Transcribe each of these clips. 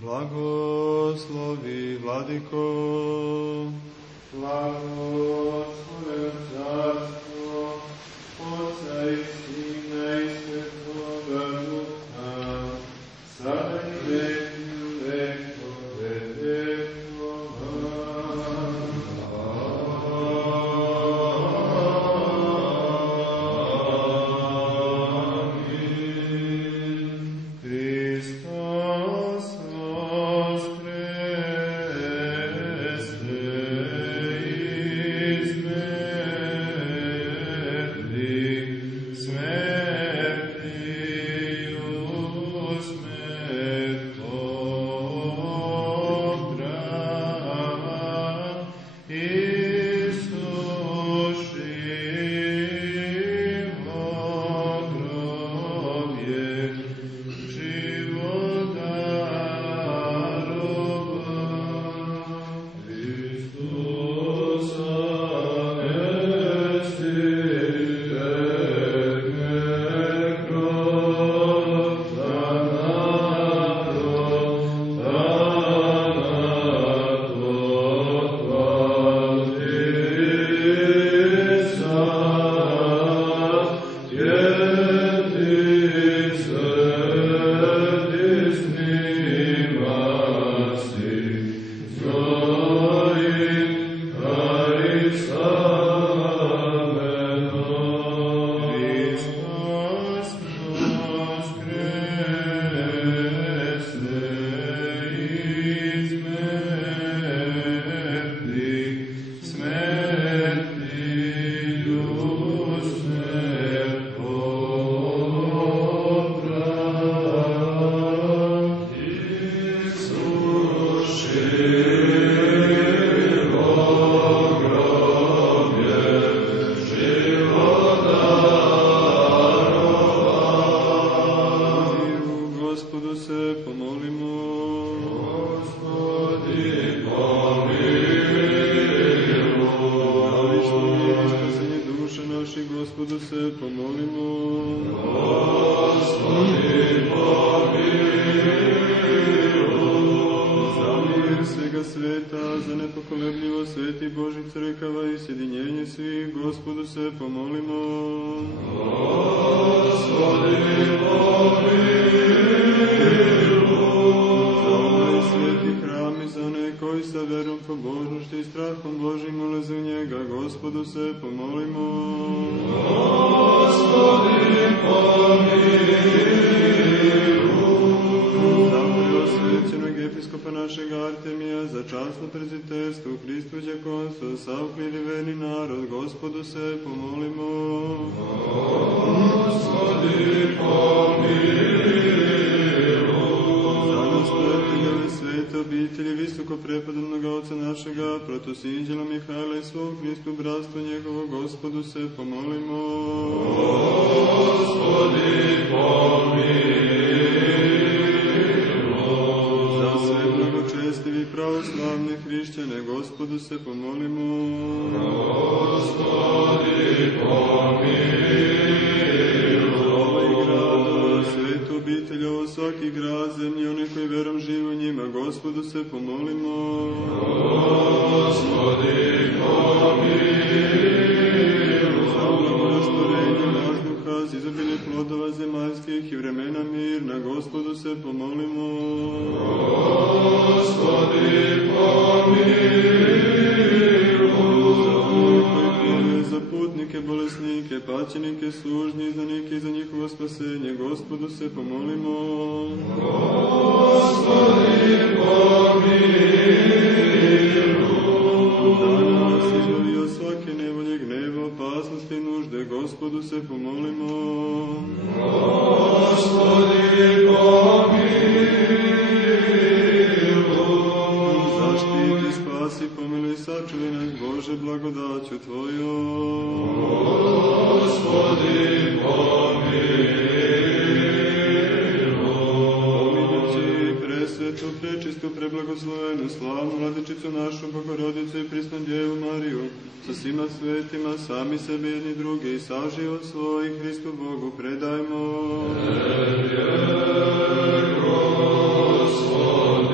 Blagoslovi, Vladiko, Blagoslovi carstvo, Otca i Sina i Svetoga Duha, sada i veki vekove vekova. Amin. Hristos Voskresce iz mrtvih, smrtiju smrt podrava, isušivo grobje, život darova. Hristos anesti tegne krov, Gospodu se pomolimo. Gospodi pomiluj. Pravično mir i spasenje duša naših, Gospodu se pomolimo. Gospodi pomiluj. Za mir svega sveta, za nepokolebljivo sveti Božih crkava i sjedinjenje svih, Gospodu se pomolimo. Gospodi pomiluj. Sveti hram i za one koji sa verom, pobožnošću i strahom Božim ulaze u njega, Gospodu se pomolimo. Gospodi pomiluj. Za preosvećenog episkopa našeg Artemija, za časno preziterstvo u Hristu đakonstvo, sauklili verni narod, Gospodu se pomolimo. Gospodi pomiluj. Svete obitelji visoko prepodanog oca našega, protosinđela Mihajla i svog Hristu bratstvo njegovo, Gospodu se pomolimo. Gospodi pomiluj. Za sve blagočestivi pravoslavne hrišćane, Gospodu se pomolimo. Gospodi pomiluj. Svetu obitelj, ovo svaki grad zemlje, one koji verom žive u njima, Gospodu se pomolimo. Gospodi pomiluj. Za blagoraštvorenje vazduha, za izobilje plodova zemaljskih i vremena mirna, Gospodu se pomolimo. Gospodi pomiluj. Za putnike, bolesnike, paćenike, sužnje, izdanike i za njihovo spasenje, Gospodu se pomolimo. Gospodi pomiluj. Da nas izbavi od svake nevolje, gneva, opasnosti i nužde, Gospodu se pomolimo. Gospodi pomiluj. Zaštiti, spasi, pomiluj, sačuvaj nas, Bože, blagodaću Tvojom. Gospodi pomiluj. Pominjući presvetu, prečistu, preblagoslovenu, slavnu Vladičicu našu, Bogorodicu i prisnu Djevu Mariju, sa svima svetima, sami sebe jedni drugi i sav život svoj Hristu Bogu predajmo. Tebe, Gospodi.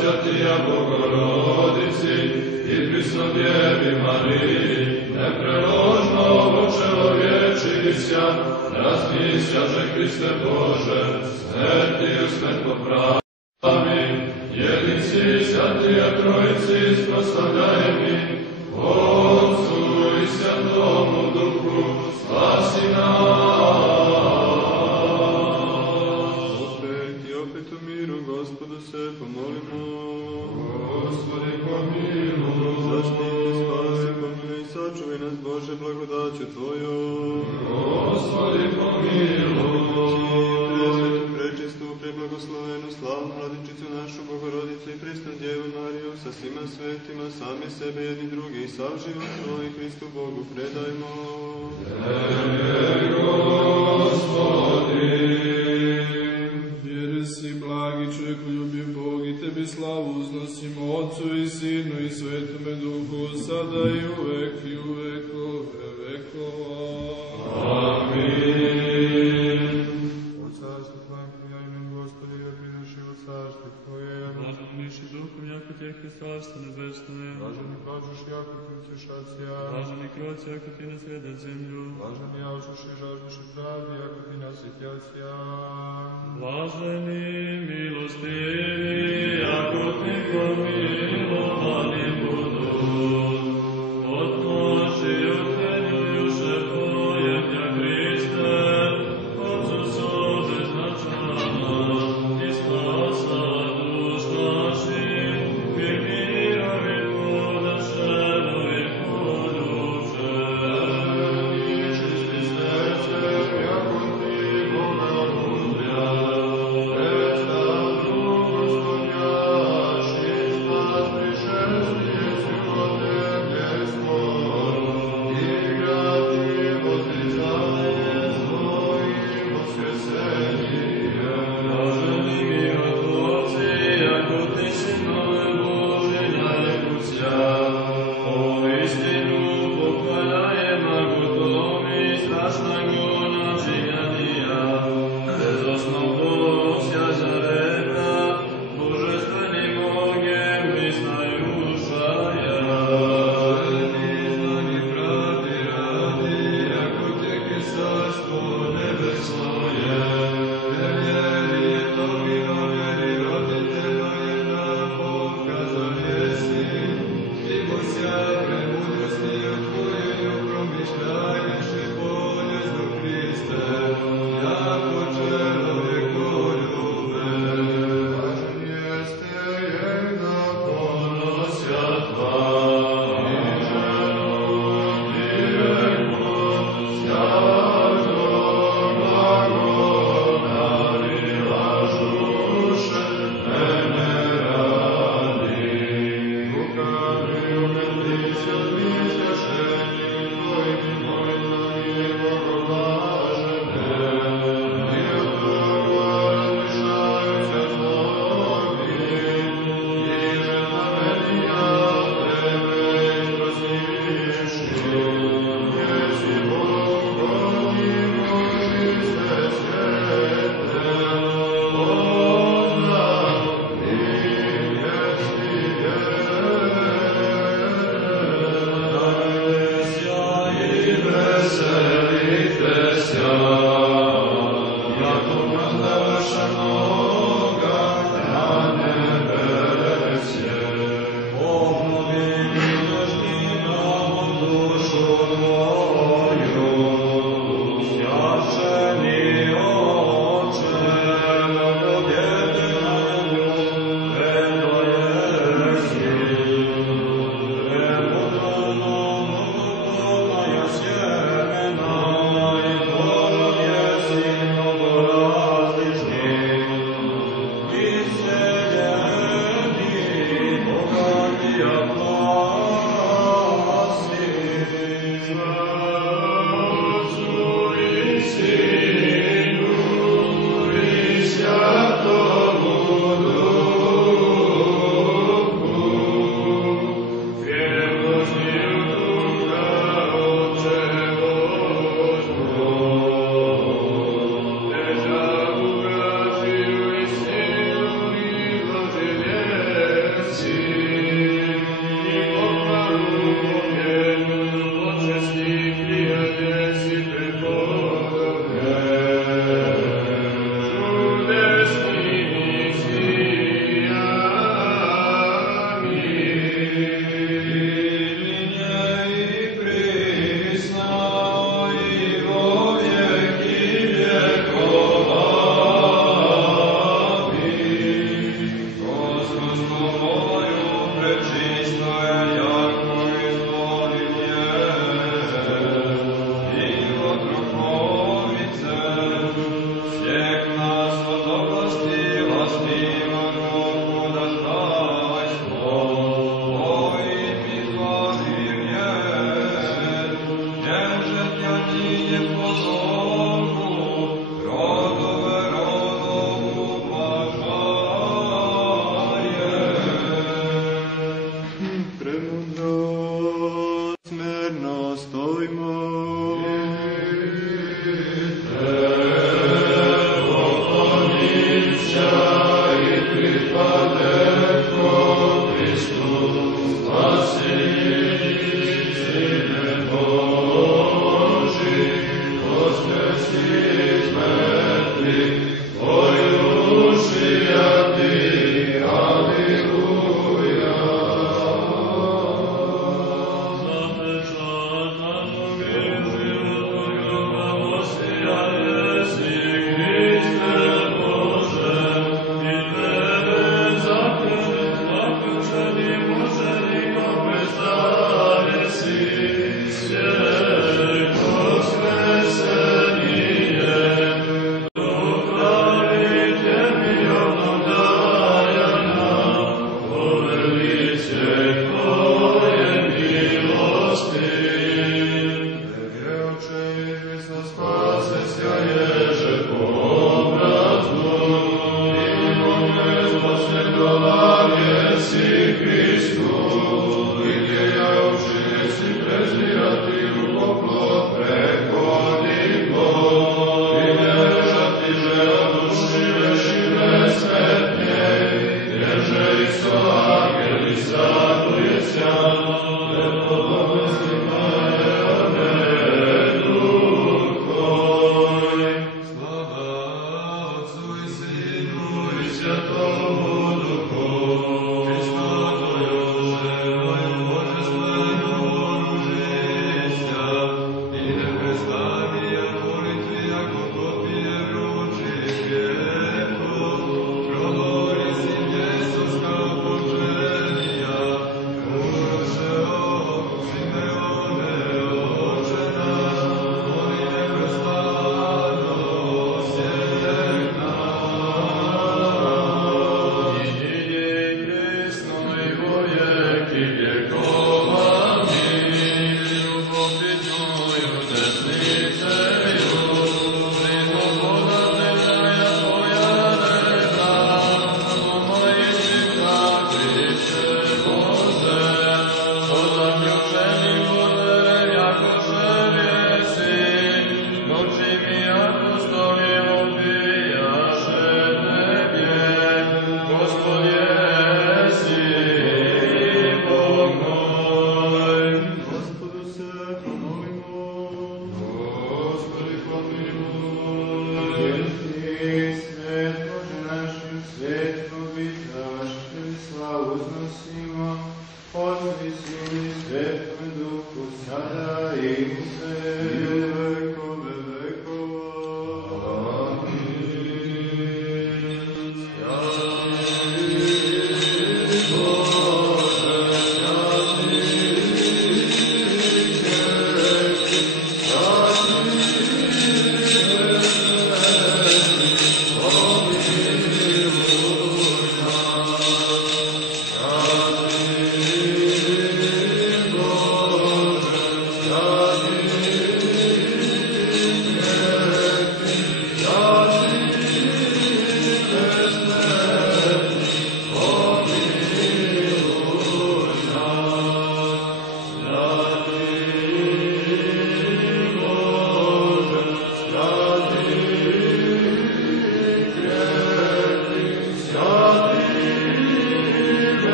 Святія Богородиці,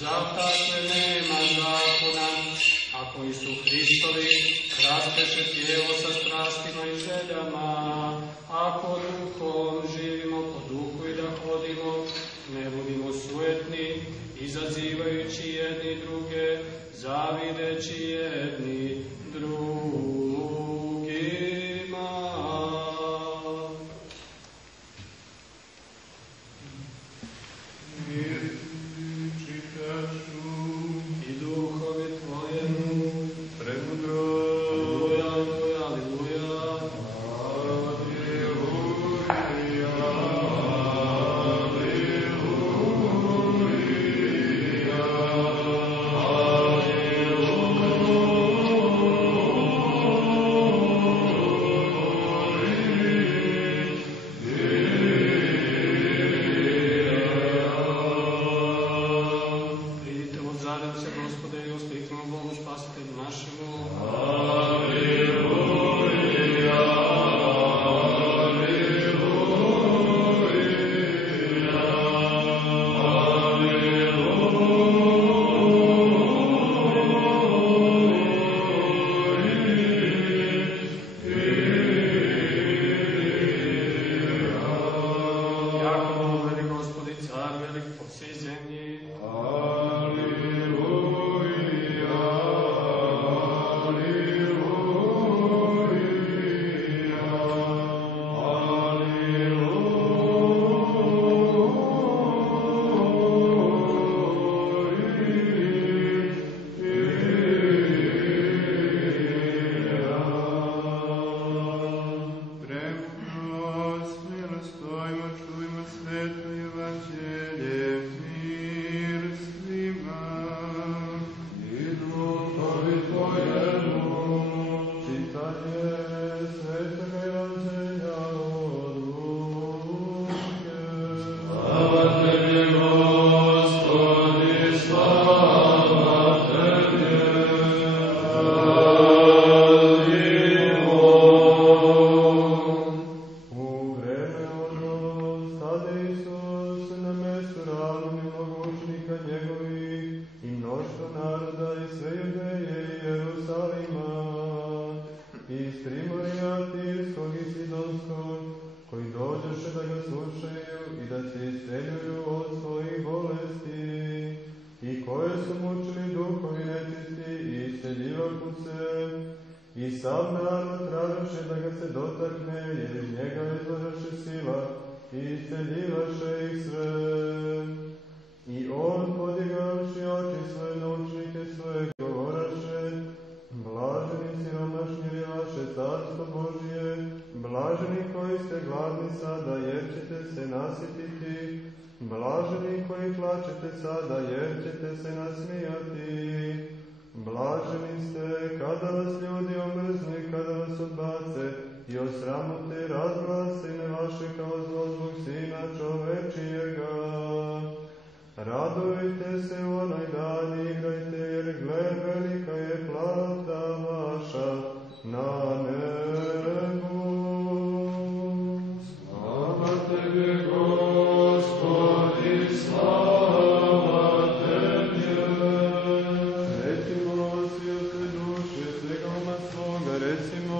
za takve nema zakona, a koji su Hristovi, rasteše tijelo sa strastima i željama. Ako duhom živimo po duhu i da hodimo, ne budimo sujetni, izazivajući jedni druge, zavideći jedni drugima. I duhovi tvojemu, Premudro. Aleluja, aleluja, aleluja. Pridite, vozadim se, Gospode, i uskliknimo Bogu, spasitelju našemu. Jako Bog veli, Gospodi, car velik po svoj zemlji. Premudro, smilostojmo, čujmo sveto evanđelje, mir svima. I duhovi tvojemu. Čitanje svetog evanđelja od Luke. Slava tebi, Gospodi, slava tebi. U vreme ono stade Isus na mestu ravnom i mogućnika njegovih i mnoštvo naroda i sve Judeje i Jerusalima i iz Primorja Tirskog i Sidonskog, koji dođoše da ga slušaju i da se isceljuju od svojih bolesti i koje su mučili duhovi nečisti i isceljivahu se. I sav narod tražaše da ga se dotakne, jer iz njega izlazaše sila i isceljivaše ih sve. I on, podigavši oči svoje na učenike svoje, govoraše: blaženi siromašni, jer je vaše carstvo Božije, blaženi koji ste gladni sada, jer ćete se nasititi, blaženi koji plačete sada, jer ćete se nasmijati. Blaženi ste kada vas ljudi omrznu i kada vas odbace i osramote i razglase ime vaše kao zlo zbog Sina čovečijega. Radujte se u onaj dan i igrajte, jer gle, velika je plata vaša na nebu. Slava tebi, Gospodi, slava tebi. Recimo svi od sve duše, svega uma svoga, recimo: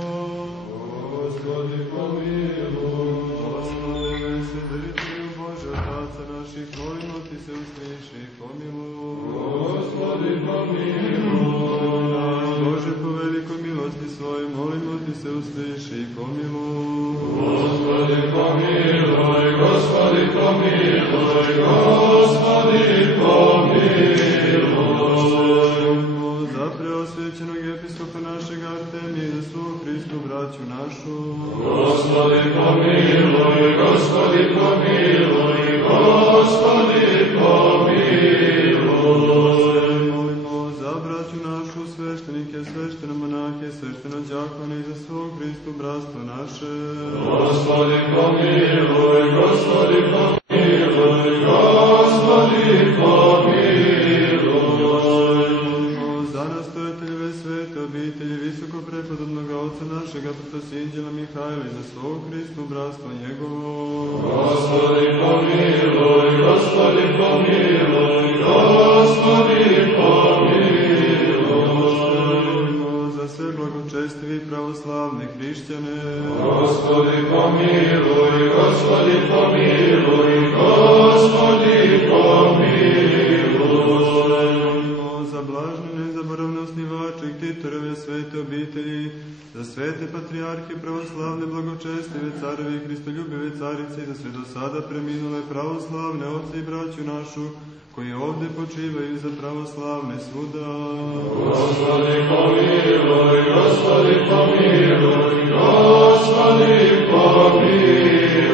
Gospodi, pomiluj. Blagoslovljeni se Dritiju Bože, Otaca naših, molimo ti se, usliši, pomiluj. Gospodi, pomiluj. Bože, po velikoj milosti svojoj, molimo ti se, usliši, pomiluj. Gospodi, pomiluj. Gospodi, pomiluj. Gospodi, pomiluj. Za preosvećenog episkopa našeg Artemija, za svu Hristu braću našu. Gospodi, pomiluj. Gospodi, pomiluj. Gospodi, pomiluj. Molimo za braću našu, sveštenike, sveštenomonahe, sveštenođakone i za svo Hristu bratstvo naše. Gospodi, pomiluj. Gospodi, pomiluj. Gospodi, pomiluj. Molimo za nastojateljeve svete obitelji visoko prepodobnog oca našega protosinđela Mihajla i za svog Hristu bratstvo njegovo. Gospodi, pomiluj. Gospodi, pomiluj. hrišćane. Gospodi pomiluj, Gospodi pomiluj, Gospodi pomiluj. Molimo za blažne, nezaboravne osnivače i ktitorove svete obitelji, za svete patrijarhe, pravoslavne, blagočestive, carevi i hristoljubive carice i za sve do sada preminule pravoslavne oce i braću našu, koji ovde počivaju za pravoslavne svuda. Gospodi pomiluj, Gospodi pomiluj, Gospodi pomiluj.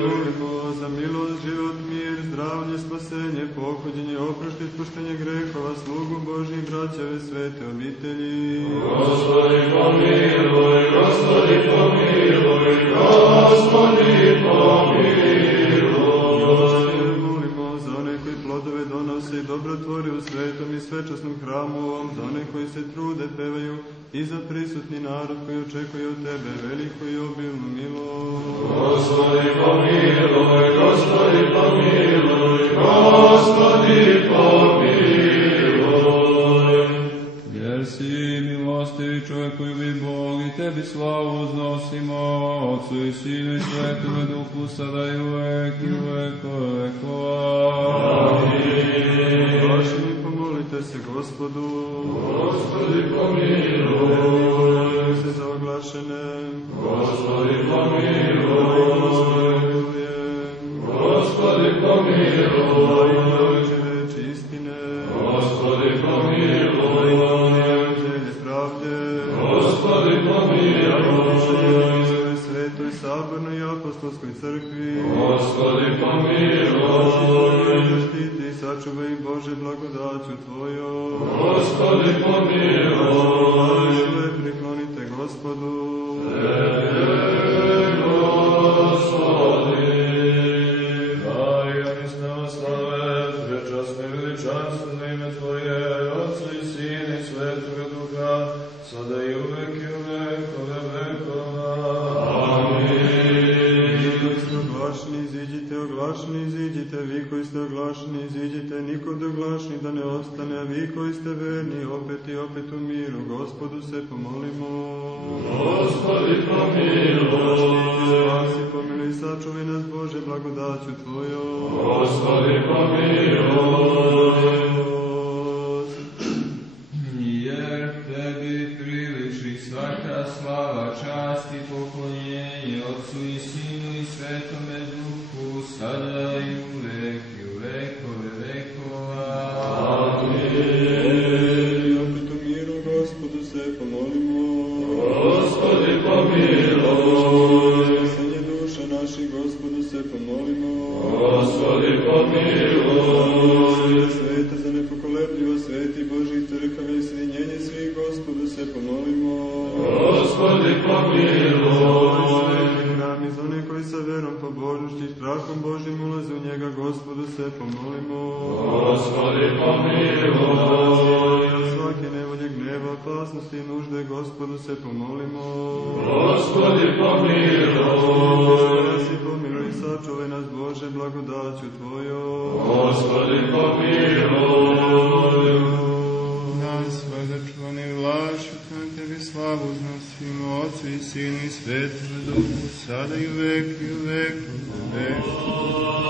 Molimo za milost, život, mir, zdravlje, spasenje, pohođenje, oprošt, ispuštenje grehova, slugu Božji, braćave, svete obitelji. Gospodi pomiluj, Gospodi pomiluj, Gospodi pomiluj. Molimo za one koji plodove donose i dobrotvore u svetom i svečasnom hramu ovom, za one koji se trude, pevaju i za prisutni narod koji očekuje od Tebe veliku i obilnu milost. Gospodi pomiluj, Gospodi pomiluj, Gospodi pomiluj. Jer si milostivi čovjek koji ljubi Bog i Tebi slavu uznosimo, Otcu i Sinu i Svetome Duhu, sada i uvek i vekova vekova. Amin. Oglašeni, pomolite se Gospodu. Gospodi pomiluj, Molite se za oglašene. Gospodi pomiluj, Aleluja. Gospodi pomiluj, Dođe reči istine. Gospodi pomiluj, Evanđelje pravde. Gospodi pomiluj, Svojoj svetoj, sabornoj i apostolskoj crkvi. Gospodi pomiluj, Zaštiti i sačuvaj ih Bože blagodaću Tvojom. Gospodi pomiluj, Sve priklonite Gospodu. Daj, oni s nama slave, prečasno i veličanstveno ime Tvoje, Otcu i Sinu i Svetoga Duha, sada i uvek i u vekove vekova. Amin. Vi koji ste oglašeni, iziđite, vi koji ste oglašeni, iziđite, niko da oglašeni da ne ostane, a vi koji ste verni, opet i opet u miru, Gospodu se pomolimo. Gospodi pomiluj, Spasi, pomiluj, sačuvaj nas Bože blagodaću Tvojom. Gospodi pomiluj. Jer Tebi priliči svaka slava, čast i poklonjenje Otcu i Sinu i Svetome Duhu, sada i uvek i u vekove vekova. I opet u miru, Gospodu se pomolimo. Gospodi pomiluj, Spasenje duša naših, Gospodu se pomolimo. Gospodi pomiluj, Sveta za nepokolebljivo sveti Božih crkava i sjedinjenje svih, Gospodu se pomolimo. Gospodi pomiluj, Sveti hram i za one koji sa verom, pobožnošću i strahom Božim ulaze u njega, Gospodu se pomolimo. Gospodi pomiluj, Od svake nevolje, gneva, opasnosti i nužde, Gospodu se pomolimo. Gospodi pomiluj, Si pomiluj, sačuvaj nas Bože blagodaću Tvojom. Gospodi pomiluj. Nas, vazačuvani vlašu, na Tebi slavu uznosimo, Otcu i Sinu i Svetome Duhu, sada i u vek i u veku vekova.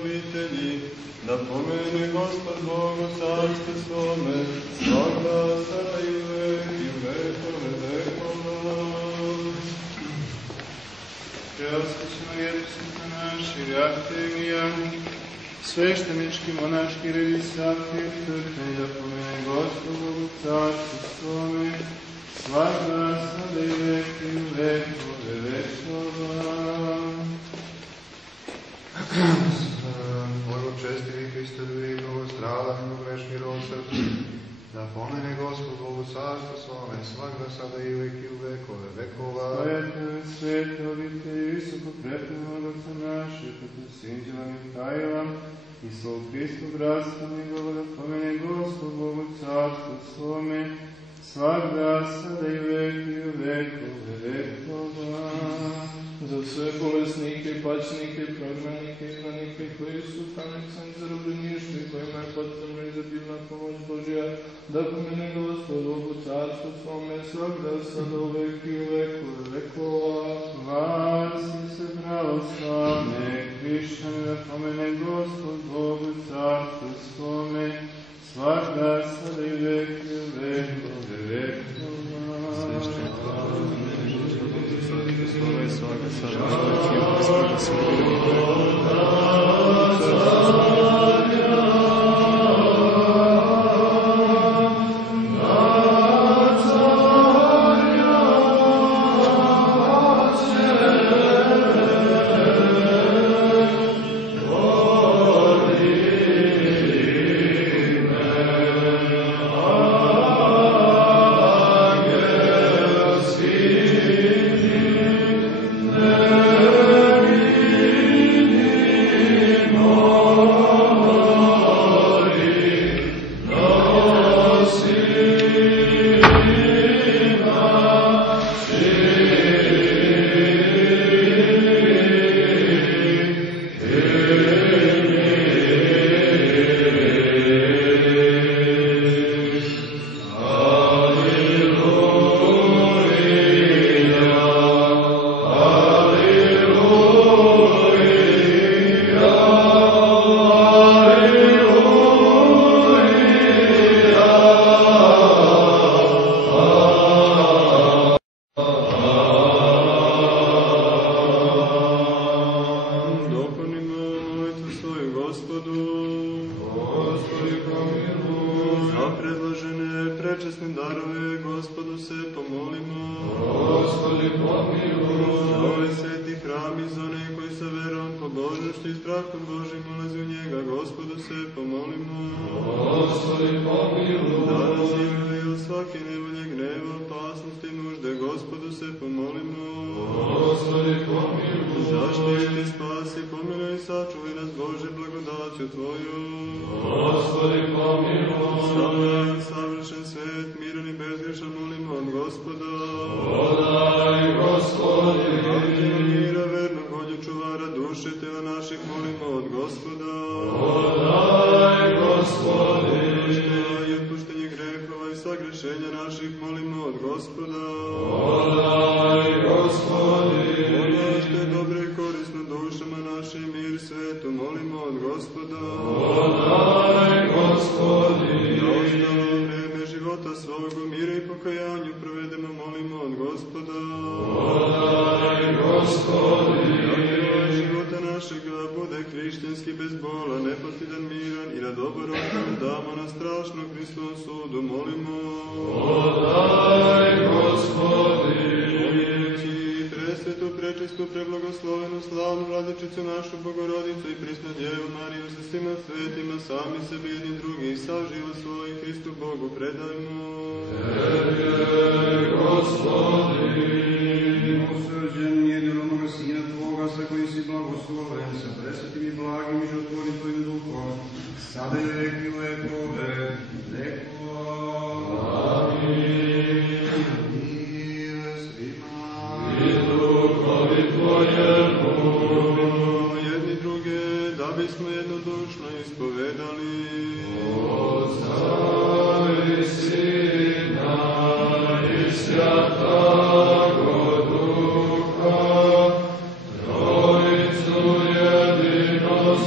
obitelji, da pomene Gospod Bog u carstvu svome, svakda sada i uvek i u vekove vekova. Preosvećeno vjerovjesnika naši, Artemija, sveštenički, monaški red i savki crkve, da pomene Gospod Bog u carstvu svome, svakda sada i uvek i u vekove vekova. Благочестиві Христові, благострадах, грешні розсердні, да помине Господь Богу царство своє, свакда сада і веки у векове векова. Поэтому светловите и високопрепного Отца наших, като синđela Михаила, и слов Христу братства Негово, да помине Господь Богу царство свome, svakda sada i veki u vekove vekova. Za sve bolesnike, pačnike, prognanike, izgnanike, koji su tamnicom zarobljeništva i kojima je potrebna izabilna pomoć Božja, da pomene Gospod Bogu carstvu svome, svakda sada u veki u vekove vekova. Vas i se pravoslavne hrišćane, da pomene Gospod Bogu carstvu svome, svakda sada i veki u vekove vekova. Trojicu jedino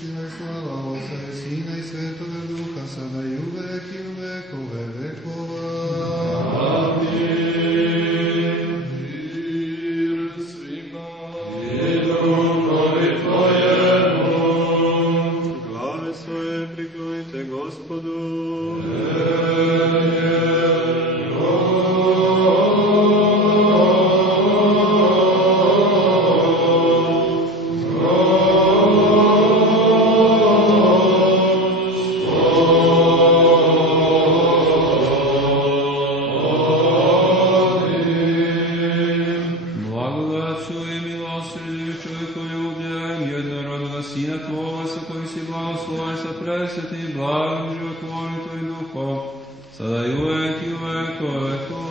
istina i slava Otca i Sina i Svetoga Duha, sada i uvek i u vekove vekova. Amin. Mir svima. I duhovi tvojemu. Glave svoje priklonite Gospodu. Sina Tvoga, sa koji si blagosloven sa presvetim, blagim, životvornim Duhom, sada i uvek i u vekove vekova.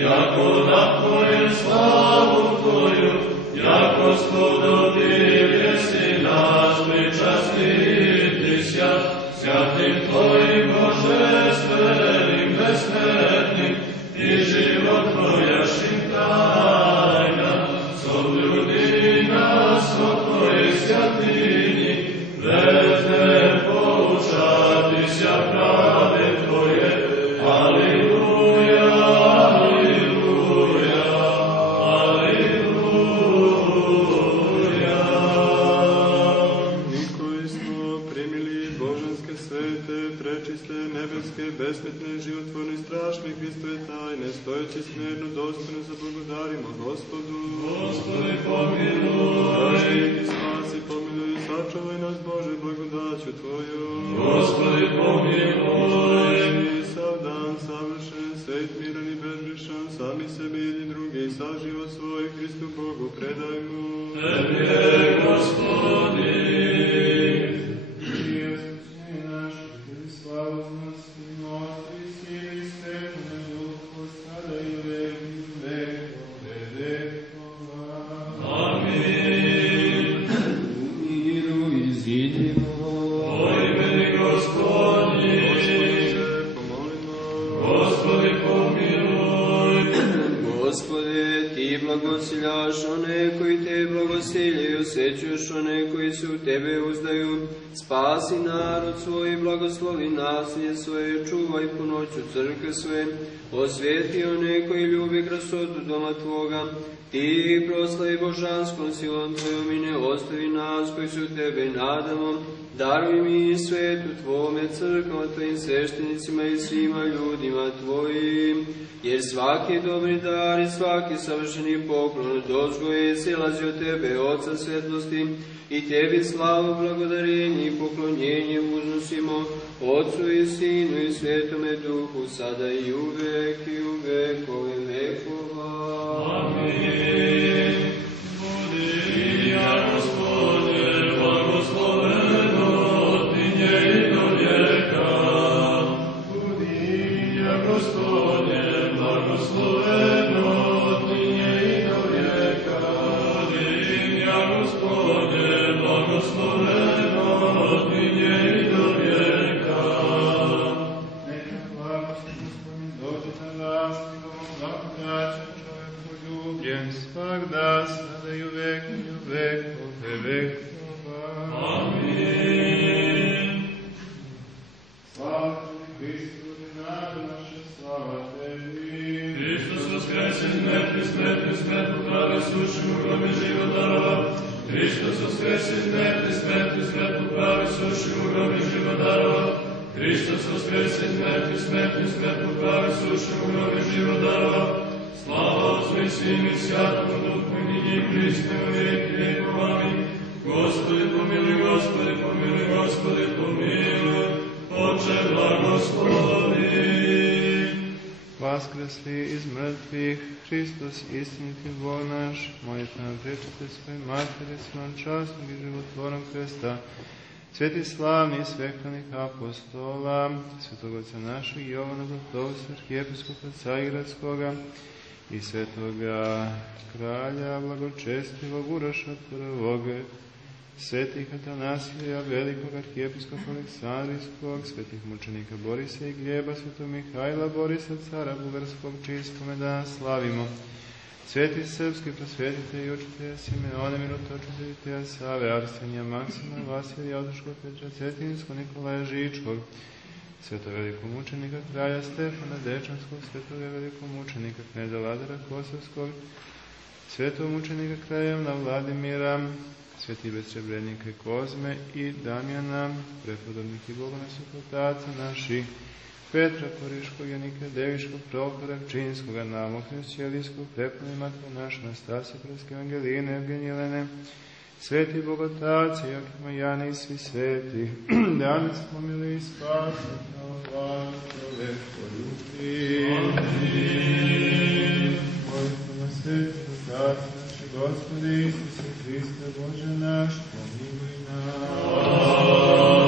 Jako na tvojem slavu Gospodu, ti si naš pričastiti svjatim Tvojim božestvenim, besmrtnim i životvorjašim tajna, som ljudi nas o Tvojej svjatinji, pred Te poučati sja prave Tvoje. Aleluja, aleluja, aleluja. Mi koji smo primili božanske svete, prečiste, nebeske, besmetne, životvorne, strašne Hristove tajne, stojeći smerno, dostojno zablagodarimo Gospodu. Gospodi, pomiluj. Zaštiti, spasi, pomiluj, sačuvaj nas, Bože, blagodaću Tvoju. Gospodi, pomiluj. Boži, sav dan savršen, svet, miran i bezgrešan, sami sebi jedni drugi, sa život svoj Hristu Bogu predajmo. Tebi je, Gospodi. Blagosilaš one koji te blagosiljaju, osjećaš one koji se u tebe uzdaju. Spasi narod svoj, blagoslovi nasilje svoje, čuvaj punoću crkve svoje. Osvijeti one koji ljube krasotu doma Tvoga. Ti proslavi božanskom silom Tvojom i ne ostavi nas koji se u tebe nadamo. Daruj mi svetu Tvome, crkvama Tvojim sveštenicima i svima ljudima Tvojim. Jer svaki dobri dar i svaki savršeni poklon dozgoje silazi od Tebe, Oca svetlosti, i Tebi slavu, blagodarenje i poklonjenje uznosimo Otcu i Sinu i Svetome Duhu, sada i uvek i u vekove vekova. Amin. Budi ja, Gospode, blagosloveno Ti nje i do vijeka. Budi ja, Gospode, blagosloveno Ti nje i do vijeka. Budi ja, Gospode, blagosloveno Ti nje i do vijeka. Neka hvalnost Gospodin dođe na nas, njegovom blagodaćem čovjeku ljubljen, svagda, sada i uvek i u vekove vekova. Amin. Slava Tebi, Hristu, dinara naša, slava Tebi. Hristos vaskrese iz mrtvih, smrt popravi, suši mu grob i život darova. Hristos vaskrese iz mrtvih, smrt popravi, suši mu grob i život darova. Hristos vaskrese iz mrtvih, smrt popravi, suši mu grob i život darova. Slava Otcu i Sinu i Svjatomu Duhu i njih Hriste u vijeki vjekov. Amin. Gospodi pomiluj, Gospodi pomiluj, Gospodi pomiluj, Oče blagoslovi. Vaskrsli iz mrtvih, Hristos istiniti Bog naš, molite nam prečite svoje materi, svojom častnog i životvornog Hrista, sveti slavni sveklanih apostola, svetog oca našeg Jovana Zlatovca, arhijepiskopa Carigrádskoga i svetoga kralja blagočestivog Uroša I, svetih Atanasija, velikog arhijepiskopa Aleksandrijskog, svetih mučenika Borisa i Gljeba, svetog Mihajla Borisa, cara bugarskog, čiji spomena slavimo, sveti srpski prosvjetitelji i učitelja Simeona, Mirotočitelja Save, Arsenija, Maksima, Vasilija, Otoškog, Petra Cetinskog, Nikolaja Žičkog, svetog velikog mučenika kralja Stefana Dečanskog, svetog velikog mučenika kneza Lazara Kosovskog, svetog mučenika kraljevna Vladimira, sveti besrebrenika Kozme i Damjana, prepodobnih i bogonosnih otaca naših, Petra Koriškog, Janike Deviškog, Prohora Činskog, Namoknja Ćelijskog, prepodobnih matka naša, Nastasija Praske, Angeline, Evgenjelene, sveti bogotaci, Jokima, Jana i svi sveti, danas pomili i spasi, kao vlada čoveku ljubi. Amin. Molite na sveti bogotaci naši, Gospodi Isuse Hriste, Bože naš, pomiluj nas.